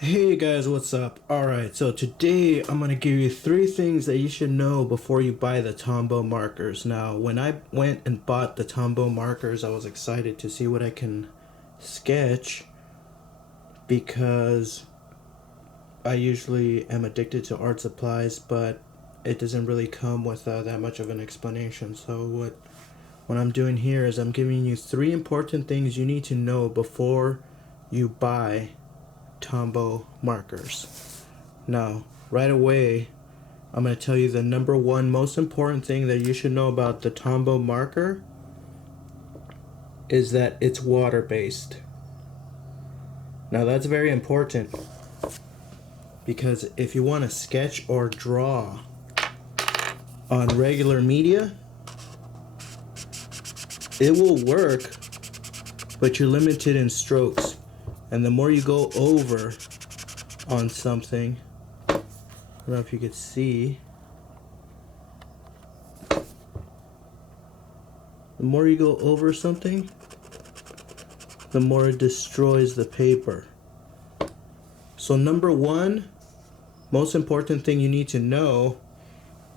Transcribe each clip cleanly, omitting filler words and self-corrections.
Hey guys, what's up? Alright, so today I'm going to give you 3 things that you should know before you buy the Tombow markers. Now, when I went and bought the Tombow markers, I was excited to see what I can sketch because I usually am addicted to art supplies, but it doesn't really come with that much of an explanation. So what I'm doing here is I'm giving you 3 important things you need to know before you buy Tombow markers. Now, right away, I'm going to tell you the number 1 most important thing that you should know about the Tombow marker is that it's water-based. Now, that's very important because if you want to sketch or draw on regular media, it will work, but you're limited in strokes. And the more you go over on something, I don't know if you could see, the more you go over something, the more it destroys the paper. So number 1, most important thing you need to know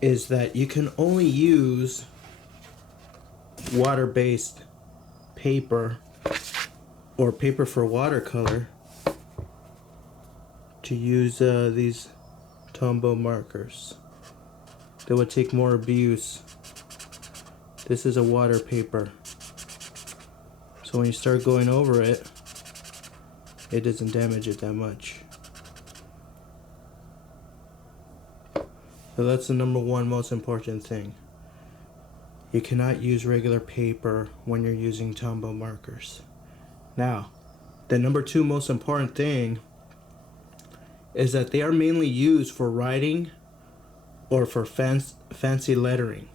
is that you can only use water-based paper or paper for watercolor to use these Tombow markers. They would take more abuse. This is a water paper, so when you start going over it, it doesn't damage it that much. So that's the number 1 most important thing. You cannot use regular paper when you're using Tombow markers. Now, the number 2 most important thing is that they are mainly used for writing or for fancy lettering,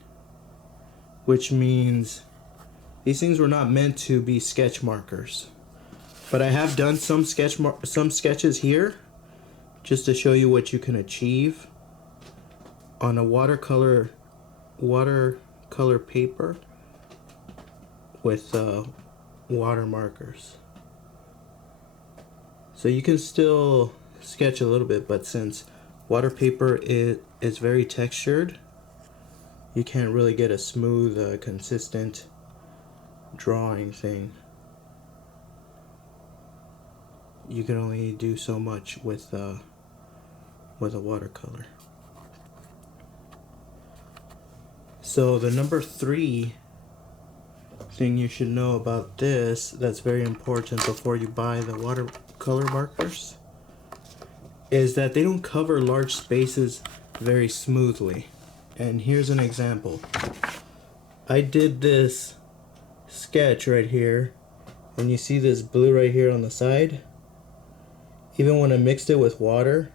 which means these things were not meant to be sketch markers. But I have done some sketches here just to show you what you can achieve on a watercolor paper with water markers. So you can still sketch a little bit, but since water paper is very textured, you can't really get a smooth, consistent drawing thing. You can only do so much with a watercolor. So the number 3 thing you should know about this that's very important before you buy the watercolor markers is that they don't cover large spaces very smoothly. And here's an example. I did this sketch right here, and you see this blue right here on the side. Even when I mixed it with water,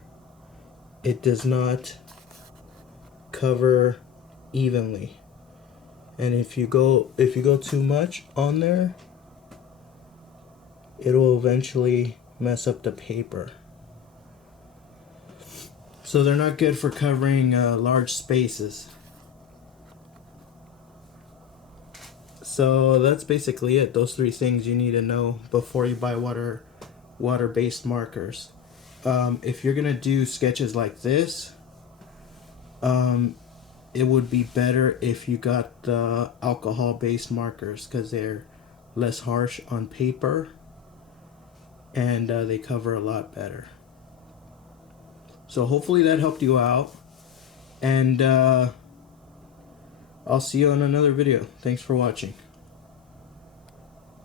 it does not cover evenly. And if you go too much on there, it will eventually mess up the paper. So they're not good for covering large spaces. So that's basically it. Those 3 things you need to know before you buy water-based markers. If you're gonna do sketches like this, it would be better if you got the alcohol-based markers because they're less harsh on paper and they cover a lot better. So hopefully that helped you out, and I'll see you on another video. Thanks for watching.